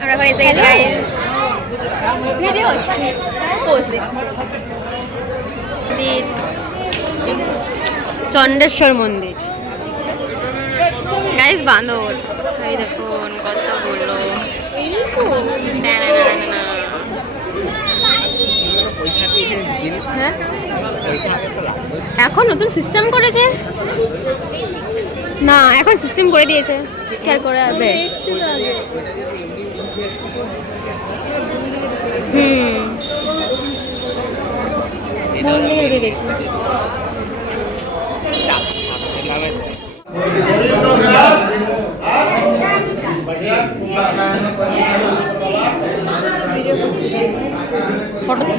আমরা এখন এসে গেছি গাইস। ভিডিও হচ্ছে, পোজ দিচ্ছি। চন্ডেশ্বর মন্দির গাইস, বান্দর এই দেখুন কতগুলো। হ্যাঁ, এখন নতুন সিস্টেম করেছে না, এখন সিস্টেম করে দিয়েছে, খেয়াল করে আসবে। গেছে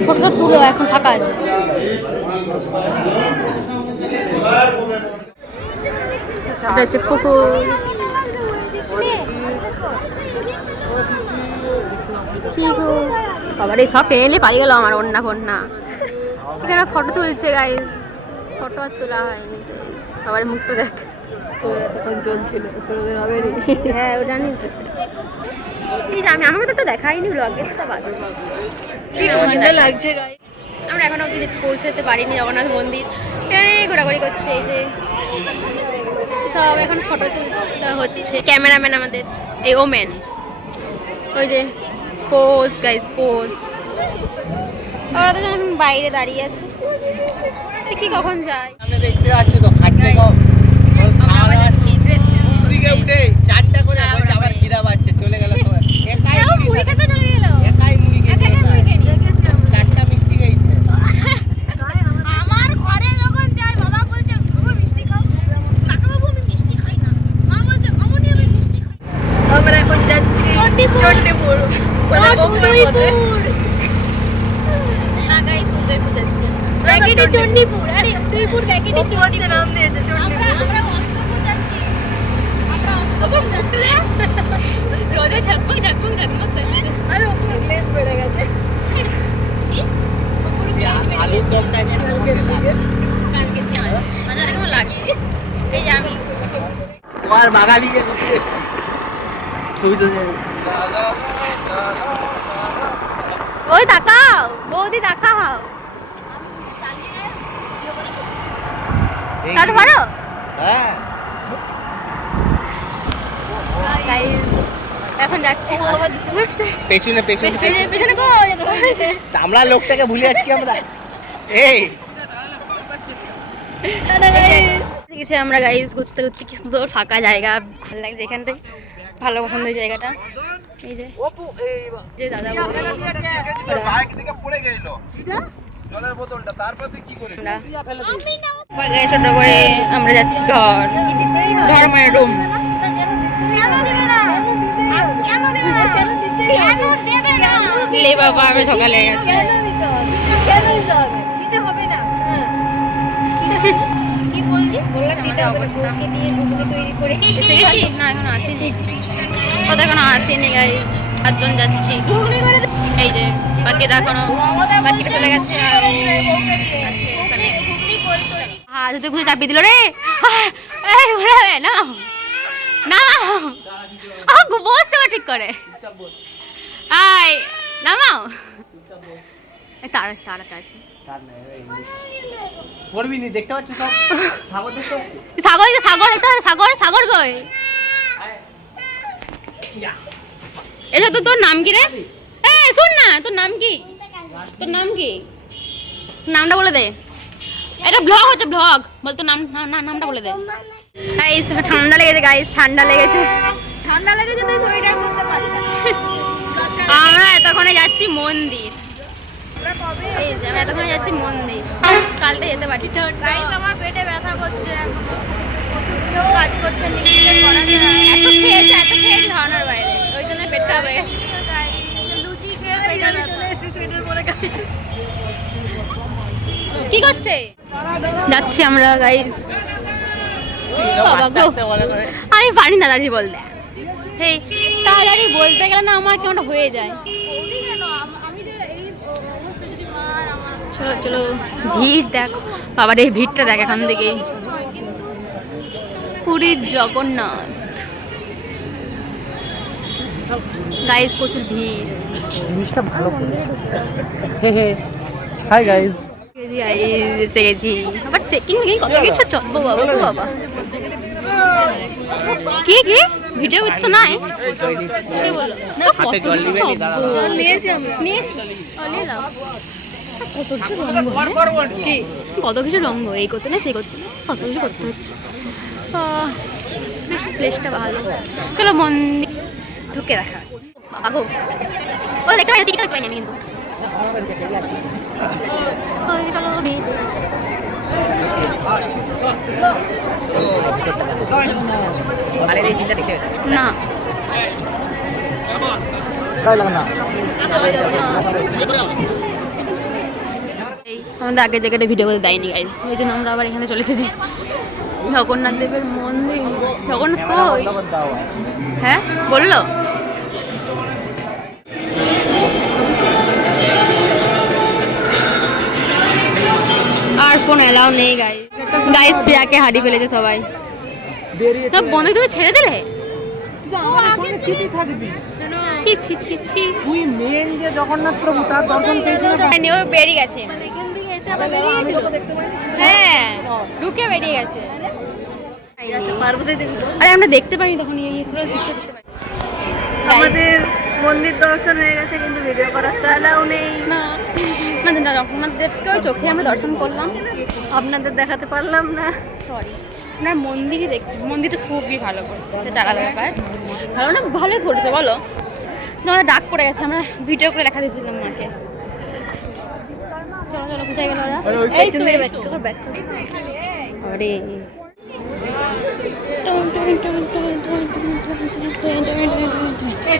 ফটোটা তুলো, এখন ফাঁকা আছে। এটা হচ্ছে পুকুর। কি গো বাবা রে, সব টেনে পালিয়ে গেল আমার অন্যা ফন্যা। এখানে ফটো তুলছে গাইস, ফটো আর তোলা হয়নি। সবার মুখটা দেখ, তখন চলছিল। হ্যাঁ ওটা নিয়ে আমি আমাকে তো দেখাইনি ব্লগে, সব বাজে ঠান্ডা লাগছে গাইস। আমরা এখনো অবধি পৌঁছাতে পারিনি জগন্নাথ মন্দির। এখানে ঘোরাঘুরি করছে, এই যে সব এখন ফটো তুলতে হচ্ছে। ক্যামেরাম্যান আমাদের এই ওমেন, ওই যে পোজ গাইস, পোজ। ওরা তো যখন বাইরে দাঁড়িয়ে আছে, দেখি কখন যায়। সামনে দেখতে পাচ্ছ তো, খাচ্ছে কম। আমরা যাচ্ছি ড্রেস চেঞ্জ দিকে উঠে চারটা করে বলছে আবার খিদা বাড়ছে, চলে গেল সবাই। একাই মুড়ি খেতে চলে গেল, একাই মুড়ি খেতে মুড়ি খেয়ে নিয়ে। চারটা মিষ্টি খাইছে। আমার ঘরে যখন যাই বাবা বলছে বাবু মিষ্টি খাও, কাকাবাবু আমি মিষ্টি খাই না, মা বলছে মামনি আমি মিষ্টি খাই। আমরা এখন যাচ্ছি চণ্ডীপুর। না গাইস, উদয়পুর যাচ্ছি। প্যাকেটে চণ্ডীপুর, আরে উদয়পুর প্যাকেটে চণ্ডীপুর নাম দিয়েছে চণ্ডীপুর। আমরা অস্তপুর যাচ্ছি, আমরা অস্তপুর যাচ্ছি। রোদে ঝকমক ঝকমক ঝকমক করছে। আরে ওপরে গ্লেজ পড়ে গেছে। আলুর দমটা এখানে কালকের দিকে মাঝে কেমন লাগছে। এই যে আমি তোমার বাঙালিকে ঘুরতে এসছি। ছবি তো ওই তাকাও বৌদি, তাকাও কাটো পারো। হ্যাঁ, গাইস এখন যাচ্ছি পেছনে পেছনে এই যে পেছনে কই আমরা লোকটাকে ভুলে যাচ্ছি আমরা। এই দেখেছি আমরা গাইস ঘুরতে ঘুরতে, কি সুন্দর ফাঁকা জায়গা, ভালো লাগছে এখানটায়, ভালো পছন্দ এই জায়গাটা। এই যে যে দাদা বাইক থেকে পড়ে গেল জলের বোতলটা, তারপর তুই কি করে ছোট করে আমরা যাচ্ছি ঘর, ঘর মানে রুম। কেন দিবে না, কেন দিবে না, কেন দেবে না, লে বাবা আমি সকালে গেছি। কেন দিতে হবে, কেন দিতে হবে, দিতে হবে না। কি বললি? বললাম দিতে হবে, ওকে দিয়ে ঘুগনি তৈরি করে এসে গেছি না, এখন আসিনি, কত এখনো আসিনি গাই, 8 জন যাচ্ছি। এই যে বাকিটা এখনো, বাকিটা চলে গেছে আর আছে ওখানে। হ্যাঁ তুই খুঁজে চাপিয়ে দিল রে, এই ঘোরাবে না না, বসছে ঠিক করে, আয় নামাও। তারা তারা আছে, পড়বি নি, দেখতে পাচ্ছিস সব সাগর দেখতে পাচ্ছিস? সাগর সাগর একটা সাগর, সাগর কই এটা তো। তোর নাম কি রে? এই শোন না, তোর নাম কি? তোর নাম কি? নামটা বলে দে, এটা ব্লগ হচ্ছে, ব্লগ বল তোর নাম, নামটা বলে দে। গাইস ঠান্ডা লেগেছে, গাইস ঠান্ডা লেগেছে, ঠান্ডা লেগেছে তাই শরীরটা করতে পারছে না। আমরা এতক্ষণে যাচ্ছি মন্দির, আমরা কবে এই যে আমরা এতক্ষণে যাচ্ছি মন্দির, কালকে যেতে পারি। গাইস আমার পেটে ব্যথা করছে, কেউ কাজ করছে, নিজে করা যায়। এত খেয়েছে ধারণার বাইরে, ওই জন্য পেটটা হয়ে গেছে। লুচি খেয়ে পেটে ব্যথা এসে সোয়েটার পরে গাইস। কি করছে? যাচ্ছি আমরা গাইস। আস্তে আস্তে বলে করে। আমি পারি না দাঁড়িয়ে বলতে, সেই তাড়াতাড়ি বলতে গেলে না আমার কেমনটা হয়ে যায়। বৌদি কেন আমি যে এই অবস্থা যদি মার আমার চলো চলো, ভিড় দেখো বাবার, এই ভিড়টা দেখ এখান থেকে, পুরীর জগন্নাথ। গাইস প্রচুর ভিড়। জিনিসটা ভালো করে হাই গাইস এসে গেছি আবার চেকিং কত কিছু চলবো বাবা গো বাবা। কি কি ভিডিও তো নাই কি বলো হাতে জল দিবে নি দাঁড়াও নিয়েছি আমরা নিয়েছি নিয়ে নাও। কি কত কিছু রঙ এই করতে না সেই করতে কত কিছু করতে হচ্ছে। বেশ প্লেসটা ভালো। চলো মন্দির ঢুকে দেখা বাবা গো। ও দেখতে পাই টিকিট পাইনি আমি কিন্তু। ওই চলো মানে এই সিনটা দেখতে না তাই লাগে না আমাদের আগের জায়গাটা ভিডিও করে দেয়নি গাইস, ওই জন্য আমরা আবার এখানে চলে এসেছি। জগন্নাথ দেবের মন্দির। জগন্নাথ কই? হ্যাঁ বললো আর ফোন এলাও নেই গাইস। গাইস প্রিয়াকে হারিয়ে ফেলেছে সবাই। সব বন্ধু তুমি ছেড়ে দিলে? চিঠি থাকবি ছি ছি ছি ছি। তুই মেন যে জগন্নাথ প্রভু তার দর্শন পেয়েছিস ও বেরিয়ে গেছে। হ্যাঁ ঢুকে বেরিয়ে গেছে। আরে আমরা দেখতে পাইনি তখন দেখতে পাই। আমাদের মন্দির দর্শন হয়ে গেছে কিন্তু ভিডিও করার তো অ্যালাউ নেই। না আমাদের জগন্নাথদেবকেও চোখে আমরা দর্শন করলাম, আপনাদের দেখাতে পারলাম না। সরি। আপনার মন্দিরই মন্দিরটা খুবই ভালো করেছে, সেটা আলাদা ব্যাপার। ভালো না ভালোই করেছে বলো। আমাদের ডাক পড়ে গেছে, আমরা ভিডিও করে দেখা দিয়েছিলাম মাকে। চলো চলো কোথায় গেল ওরা? এই তো আরে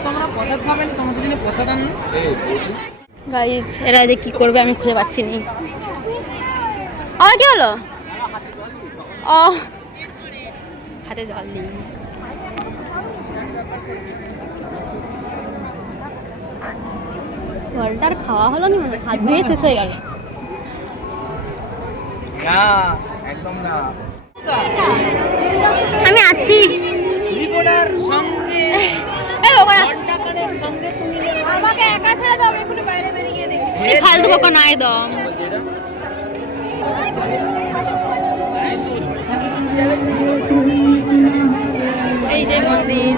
তোমরা প্রসাদ খাবেন, তোমাদের জন্য প্রসাদ আনো। গাইস এরা যে কি করবে আমি খুঁজে পাচ্ছি না। আর কি হলো? ও হাতে জল দিই। জলটার খাওয়া হলো না, মানে হাত ধুয়ে শেষ হয়ে গেল। না একদম না। আমি আছি রিপোর্টার সঙ্গে এই ওখানে সঙ্গে তুমি আমাকে একা ছেড়ে দাও, আমি একটু বাইরে বেরিয়ে নেই। এই ফালতু বকা নাই দম। এই যে মন্দির।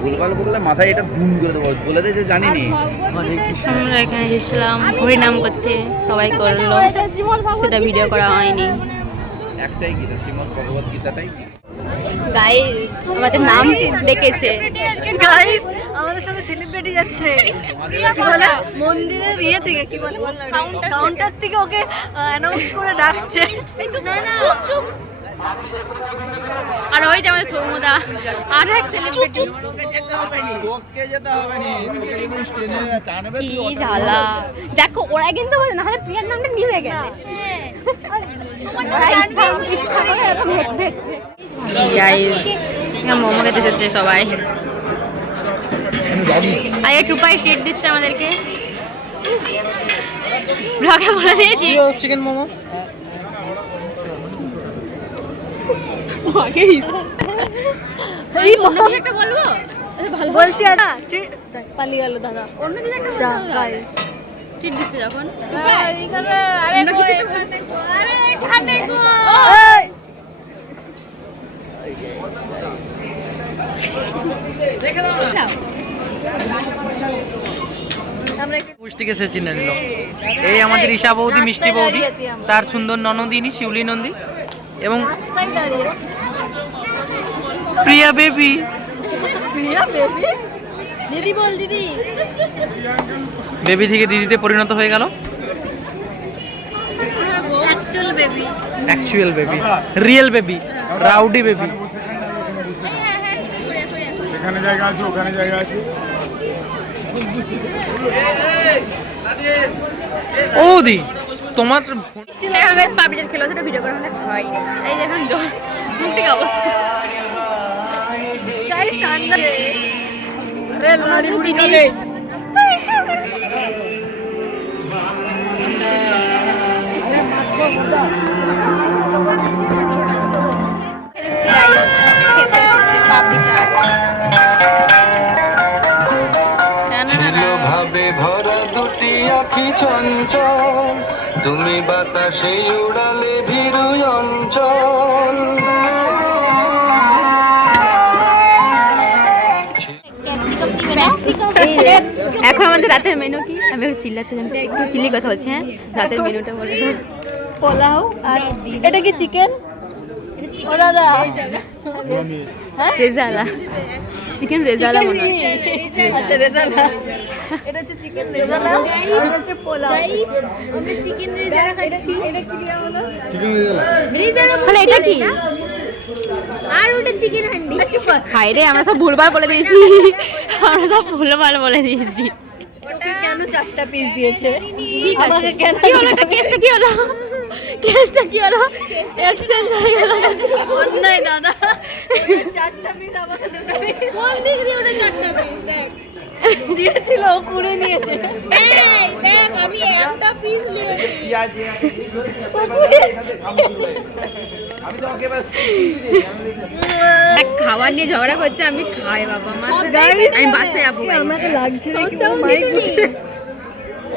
ভুলভাল বললে মাথায় এটা ধুম করে দেবো, বলে দে যে জানি নি। আমরা এখানে এসেছিলাম হরিনাম করতে, সবাই করলো, সেটা ভিডিও করা হয়নি। একটাই গীতা, শ্রীমদ্ ভগবত গীতাটাই কি? গাইস আমাদের নাম ডেকেছে। গাইস আমাদের সাথে সেলিব্রিটি যাচ্ছে। কি বলে মন্দিরের ইয়ে থেকে কি বলে কাউন্টার থেকে ওকে অ্যানাউন্স করে ডাকছে। চুপ চুপ। আর ওই যে আমাদের সৌমদা আর এক সেলিব্রিটি। তোকে যেতে হবে নি, তোকে যেদিন ট্রেনে টানবে কি ঝালা দেখো, ওরা কিন্তু বলে না হলে প্রিয়ার নামটা নিয়ে গেছে। ইচ্ছা করে এরকম ভেক গাইস মোমো খেতে এসেছে সবাই। আর একটু পাই ট্রিট দিচ্ছে আমাদেরকে। ব্লগে বলে দিয়েছি চিকেন মোমো এই অন্য কিছু একটা বলবো ভালো বলছি দাদা পালিয়ে গেল দাদা। অন্য কিছু একটা যা বলবো গাইস ট্রিট দিচ্ছে যখন এইখানে আরে অন্য কিছু একটা বলবো। আরে এখানে গো আমরা পুষ্টিকে সে চিনে নিল। এই আমাদের ঈশা বৌদি, মিষ্টি বৌদি, তার সুন্দর ননদিনী শিউলি নন্দী এবং রাস্তায় দাঁড়িয়ে প্রিয়া বেবি। প্রিয়া বেবি দিদি বল দিদি। বেবি থেকে দিদিতে পরিণত হয়ে গেল। Actual baby, actual baby, real baby, rowdy baby. এখানে জায়গা আছে, ওখানে জায়গা আছে। ও দি তোমার পাপড়ি খেলো, সেটা ভিডিও করা মানে হয়। এই যে এখন মুখ থেকে অবস্থা গাইস ঠান্ডা আমাদের জিনিস বাতাসে উড়ালে ভীরু অঞ্চল। এখন আমাদের রাতের মেনু কি? আমি একটু চিল্লাতে জানি, একটু চিল্লি কথা বলছি। হ্যাঁ, রাতের মেনুটা বলে দাও। পোলাও আর এটা কি চিকেন? ও দাদা হ্যাঁ রেজালা, চিকেন রেজালা মনে হয়। আচ্ছা রেজালা, এটা হচ্ছে চিকেন রেজালা, এটা হচ্ছে পোলাও। আমরা চিকেন রেজালা খাচ্ছি। এটা কি দেওয়া হলো? রেজালা মানে এটা কি? আর ওটা চিকেন হান্ডি। হায় রে, আমরা সব ভুলভাল বলে দিয়েছি। আমরা সব ভুলভাল বলে দিয়েছি। ওটা কেন 4টা পিস দিয়েছে? ঠিক আছে, আমাকে কেন কি হলো? এটা কেসটা কি হলো? কেসটা কি হলো? এক্সচেঞ্জ হয়ে গেল। অন্যায় দাদা, 4টা পিস আমাকে 2টা পিস কোন দিক দিয়ে? ওটা 4টা পিস দেখ দিয়েছিল, ও কুড়ে নিয়েছে। এই দেখ, আমি একটা পিস নিয়েছি। খাবার নিয়ে ঝগড়া করছে, আমি খাই বাবা। আমি বাসে যাবো। আমাকে লাগছে না কি?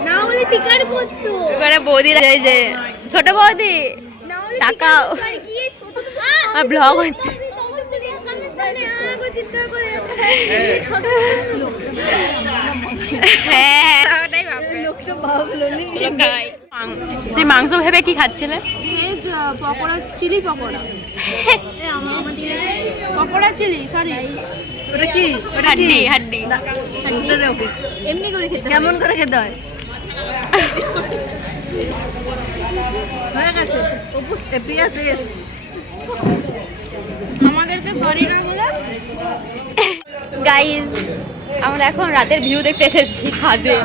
না হলে শিকার করতো। ওখানে বৌদি, এই যে ছোট বৌদি, টাকা আর ব্লগ হচ্ছে। হ্যাঁ, লোকটা ভাবলো নি। তুই মাংস ভেবে কি খাচ্ছিলে? এই যে pakora, chilli pakora, pakora chilli, sorry ওটা কি? ওটা কি? হাড্ডি হাড্ডি ওটা দাও। এমনি করে খেতে কেমন করে খেতে হয়? হয়ে গেছে অপু, প্রিয়া শেষ। আমাদেরকে সরি না বলে। গাইজ, আমরা এখন রাতের ভিউ দেখতে এসেছি ছাদে।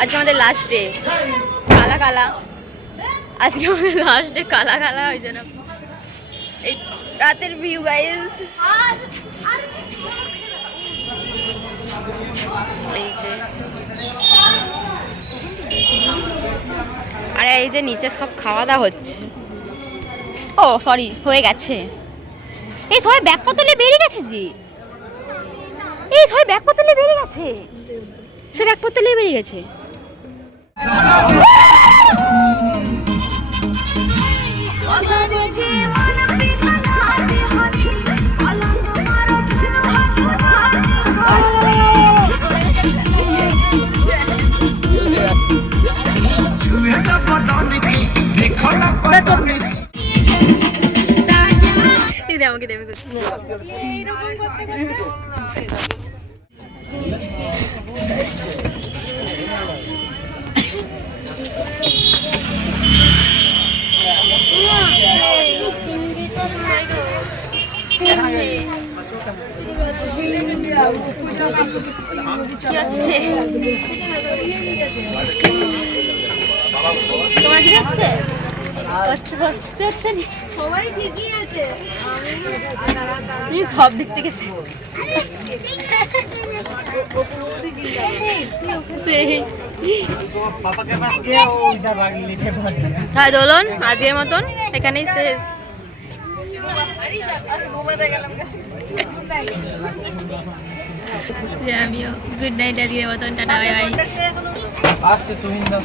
আজকে আমাদের লাস্ট ডে। কালা কালা, আজকে আমাদের লাস্ট ডে। কালা কালা হয়েছে না এই রাতের ভিউ গাইজ। এই যে, আরে এই যে নিচে সব খাওয়া দাওয়া হচ্ছে। ও সরি, হয়ে গেছে। এই সবাই ব্যাগপত্র নিয়ে বেরিয়ে গেছে জি। এই সবাই ব্যাগপত্র নিয়ে বেরিয়ে গেছে। সব ব্যাগপত্র নিয়ে বেরিয়ে গেছে। আমাকে দেবে তোমার কি হচ্ছে? সবাই ঠিকই আছে। সব দিক থেকে হ্যাঁ দোলন আজকের মতন এখানেই শেষ। আমিও গুড নাইট আজকের মতন, টাটা বাই বাই। আসছে তুহিন দাও।